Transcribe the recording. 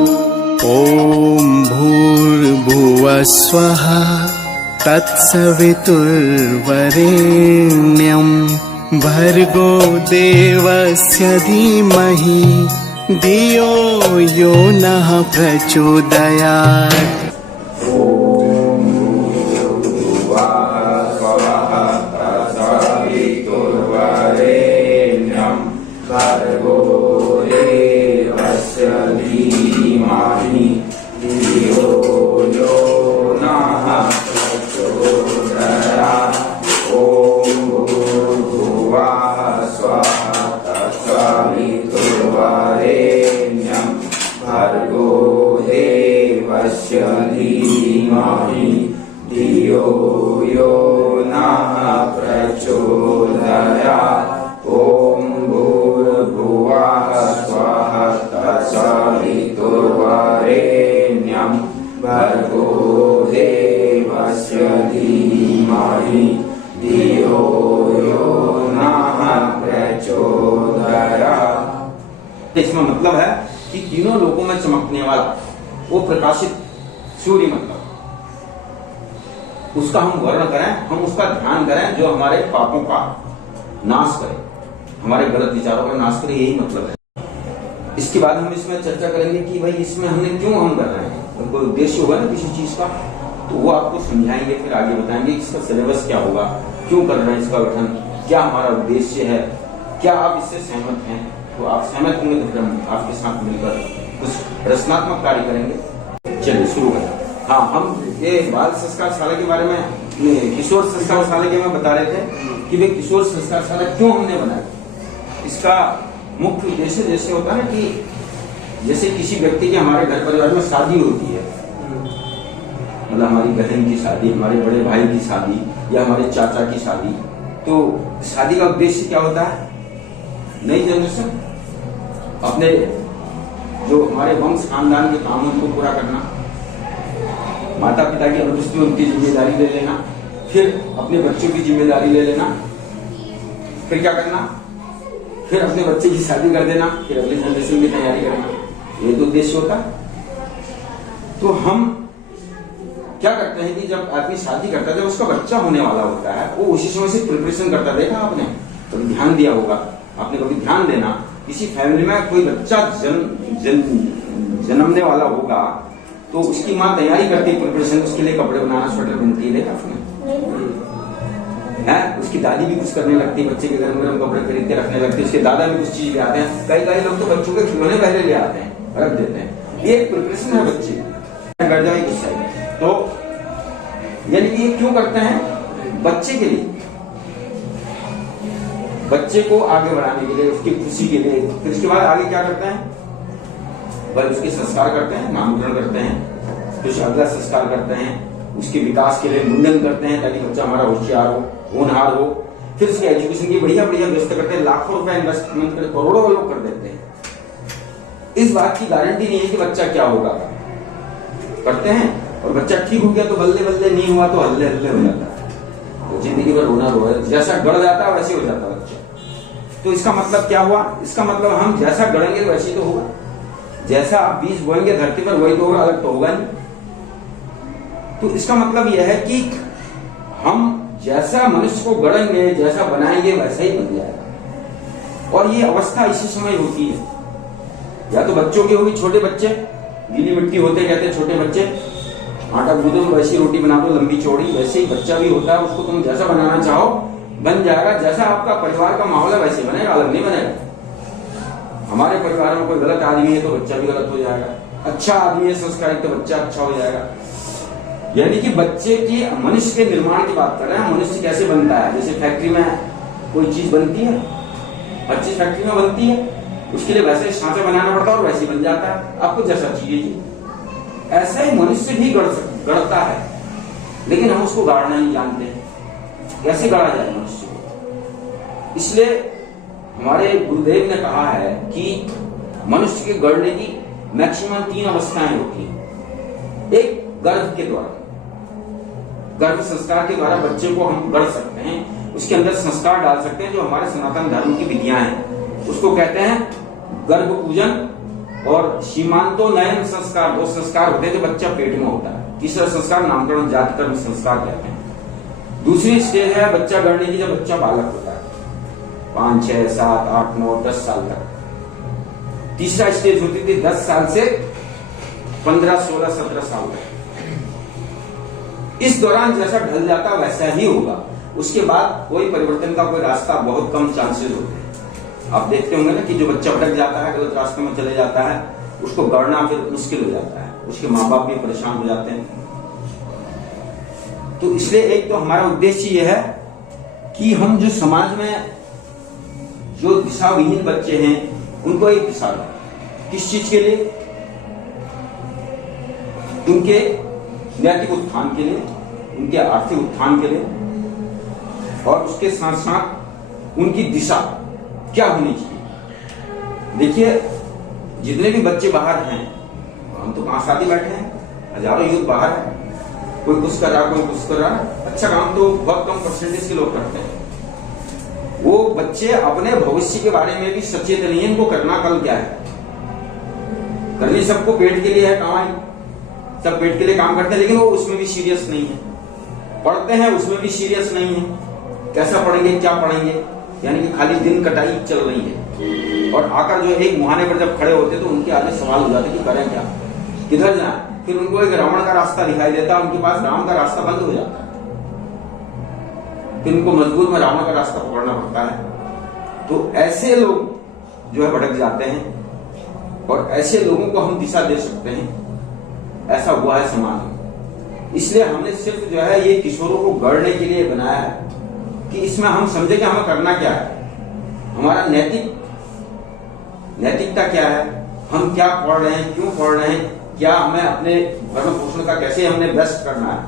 ॐ भूर्भुवः स्वः तत्सवितुर्वरेण्यं भर्गो देवस्य धीमहि धियो यो नः प्रचोदयात्। धियो यो नः प्रचोदयात्। ॐ भूर्भुवः स्वः तत्सवितुर्वरेण्यं भर्गो देवस्य धीमहि धियो यो नः प्रचोदयात्। इसमें मतलब है कि तीनों लोगों में चमकने वाला वो प्रकाशित सूर्य, मतलब उसका हम वर्ण करें, हम उसका ध्यान करें जो हमारे पापों का नाश करे, हमारे गलत विचारों का नाश करे, यही मतलब है। इसके बाद हम इसमें चर्चा करेंगे कि भाई इसमें हमने क्यों हम कर रहे हैं, तो कोई उद्देश्य होगा ना किसी चीज का, तो वो आपको समझाएंगे, फिर आगे बताएंगे इसका सिलेबस क्या होगा, क्यों कर रहे हैं इसका गठन, क्या हमारा उद्देश्य है, क्या आप इससे सहमत हैं। तो आप सहमत होंगे तो फिर हम आपके साथ मिलकर कुछ रचनात्मक कार्य करेंगे। चलिए शुरू करें। हाँ, हम ये बाल संस्कार शाला के बारे में, किशोर संस्कार शाला के में बता रहे थे कि वे किशोर संस्कार शाला क्यों हमने बनाया। इसका मुख्य उद्देश्य जैसे होता है कि जैसे किसी व्यक्ति की हमारे घर परिवार में शादी होती है, मतलब हमारी बहन की शादी, हमारे बड़े भाई की शादी या हमारे चाचा की शादी, तो शादी का उद्देश्य क्या होता है, नई जनरेशन, अपने जो हमारे वंश खानदान के कामों को पूरा करना, माता पिता की अनुपस्थिति में उनकी जिम्मेदारी ले लेना, फिर अपने बच्चों की जिम्मेदारी ले लेना, फिर क्या करना, फिर अपने बच्चे की शादी कर देना, फिर अगले जनरेशन की तैयारी करना, ये तो उद्देश्य होता है। तो हम क्या करते हैं कि जब आदमी शादी करता है, जब उसका बच्चा होने वाला होता है, वो उसी समय से प्रिपरेशन करता, देखा आपने कभी ध्यान दिया होगा, आपने कभी ध्यान देना, किसी फैमिली में कोई बच्चा जन्मने वाला होगा तो उसकी माँ तैयारी करती है, प्रिपरेशन, उसके लिए कपड़े बनाना, स्वेटर बनती है, देखा आपने है। उसकी दादी भी कुछ करने लगती है, बच्चे के गरम गरम कपड़े खरीद के रखने लगती है, उसके दादा भी कुछ चीज ले आते हैं, कई लोग तो बच्चों के खिलौने पहले ले आते हैं, रख देते हैं, ये एक प्रिपरेशन है बच्चे बैठ जाए कुछ साइड। तो यानी कि ये क्यों करते हैं, बच्चे के लिए, बच्चे को आगे बढ़ाने के लिए, उसकी खुशी के लिए। फिर उसके बाद आगे क्या करते हैं, बल उसके संस्कार करते हैं, नामकरण करते हैं, फिर अगला संस्कार करते हैं, उसके विकास के लिए मुंडन करते हैं ताकि बच्चा हमारा होशियार हो, होनहार हो। फिर उसके एजुकेशन की बढ़िया व्यवस्था करते हैं, लाखों रुपए इन्वेस्टमेंट कर, करोड़ों लोग कर देते हैं। इस बात की गारंटी नहीं है कि बच्चा क्या होगा, करते हैं और बच्चा ठीक हो गया तो बल्ले बल्ले, नहीं हुआ तो हल्ले हल्ले हो जाता है, तो जिंदगी भर रोना रोए, जैसा गढ़ जाता है वैसे हो जाता है बच्चा। तो इसका मतलब क्या हुआ, इसका मतलब हम जैसा गढ़ेंगे वैसे तो होगा, जैसा आप बीज बोएंगे धरती पर वही तो होगा, अलग तो होगा नहीं। तो इसका मतलब यह है कि हम जैसा मनुष्य को गढ़ेंगे, जैसा बनाएंगे वैसा ही बन जाएगा। और ये अवस्था इसी समय होती है, या तो बच्चों की होगी, छोटे बच्चे गीली मिट्टी होते कहते हैं छोटे बच्चे, आटा गूंदो वैसी रोटी बना दो लंबी चौड़ी, वैसे ही बच्चा भी होता है, उसको तुम जैसा बनाना चाहो बन जाएगा, जैसा आपका परिवार का माहौल है वैसे बनेगा, अलग नहीं बनेगा। हमारे परिवार में कोई गलत आदमी है तो बच्चा भी गलत हो जाएगा, अच्छा आदमी है संस्कारित तो बच्चा अच्छा हो जाएगा। यानी कि बच्चे की, मनुष्य के निर्माण की बात कर रहे हैं, मनुष्य कैसे बनता है। जैसे फैक्ट्री में कोई चीज बनती है, हर चीज फैक्ट्री में बनती है, उसके लिए वैसे ढांचा बनाना पड़ता है और वैसे बन जाता है, आपको जैसा चाहिए। ऐसा ही मनुष्य भी गढ़ता है, लेकिन हम उसको गाड़ना नहीं जानते, कैसे गढ़ा जाए मनुष्य को। इसलिए हमारे गुरुदेव ने कहा है कि मनुष्य के गढ़ने की मैक्सिमम 3 अवस्थाएं होती हैं। एक गर्भ के द्वारा, गर्भ संस्कार के द्वारा बच्चे को हम गढ़ सकते हैं, उसके अंदर संस्कार डाल सकते हैं जो हमारे सनातन धर्म की विधियां हैं, उसको कहते हैं गर्भ पूजन और सीमांतो नयन संस्कार, वो संस्कार होते हैं जो बच्चा पेट में होता है। तीसरा संस्कार नामकरण जाति कर्म संस्कार कहते हैं। दूसरी स्टेज है बच्चा गढ़ने की, जब बच्चा बालक होता है 5, 6, 7, 8, 9, 10 साल तक। तीसरा स्टेज होती थी 10 साल से 15, 16, 17 साल तक। इस दौरान जैसा ढल जाता वैसा ही होगा, उसके बाद कोई परिवर्तन का कोई रास्ता बहुत कम चांसेस होते हैं। आप देखते होंगे ना कि जो बच्चा भटक जाता है, गलत रास्ते में चले जाता है, उसको गढ़ना फिर मुश्किल हो जाता है, उसके माँ बाप भी परेशान हो जाते हैं। तो इसलिए एक तो हमारा उद्देश्य यह है कि हम जो समाज में जो दिशाविहीन बच्चे हैं उनको एक दिशा दें। किस चीज के लिए? उनके नैतिक उत्थान के लिए, उनके आर्थिक उत्थान के लिए, और उसके साथ साथ उनकी दिशा क्या होनी चाहिए। देखिए, जितने भी बच्चे बाहर हैं, हम तो 5 साल ही बैठे हैं, हजारों यूथ बाहर है, कोई कुछ कर रहा, कोई कुछ कर रहा। अच्छा काम तो बहुत कम परसेंटेज के लोग करते हैं। वो बच्चे अपने भविष्य के बारे में भी सचेत नहीं है, इनको करना कल क्या है। करनी सबको पेट के लिए है, कमाई सब पेट के लिए काम करते हैं, लेकिन वो उसमें भी सीरियस नहीं है। पढ़ते हैं उसमें भी सीरियस नहीं है, कैसा पढ़ेंगे, क्या पढ़ेंगे, यानी कि खाली दिन कटाई चल रही है। और आकर जो एक मुहाने पर जब खड़े होते तो उनके आगे सवाल हो जाते कि करें क्या, किधर जाए। फिर उनको एक रावण का रास्ता दिखाई देता है, उनके पास राम का रास्ता बंद हो जाता है, फिर उनको मजबूर में रावण का रास्ता पकड़ना पड़ता है। तो ऐसे लोग जो है भटक जाते हैं, और ऐसे लोगों को हम दिशा दे सकते हैं। ऐसा हुआ है समाज में, इसलिए हमने सिर्फ जो है ये किशोरों को गढ़ने के लिए बनाया है कि इसमें हम समझे कि हमें करना क्या है, हमारा नैतिकता क्या है, हम क्या पढ़ रहे हैं, क्यों पढ़ रहे हैं, क्या हमें अपने भरण पोषण का कैसे हमने बेस्ट करना है।